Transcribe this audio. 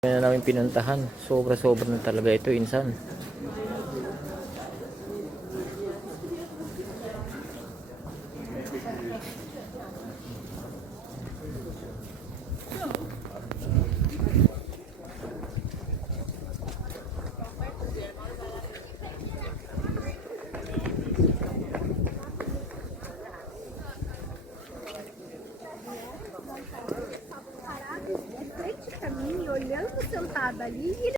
na namin pinuntahan. Sobra-sobra na talaga ito, insan. Frente pra mim, olhando sentada ali.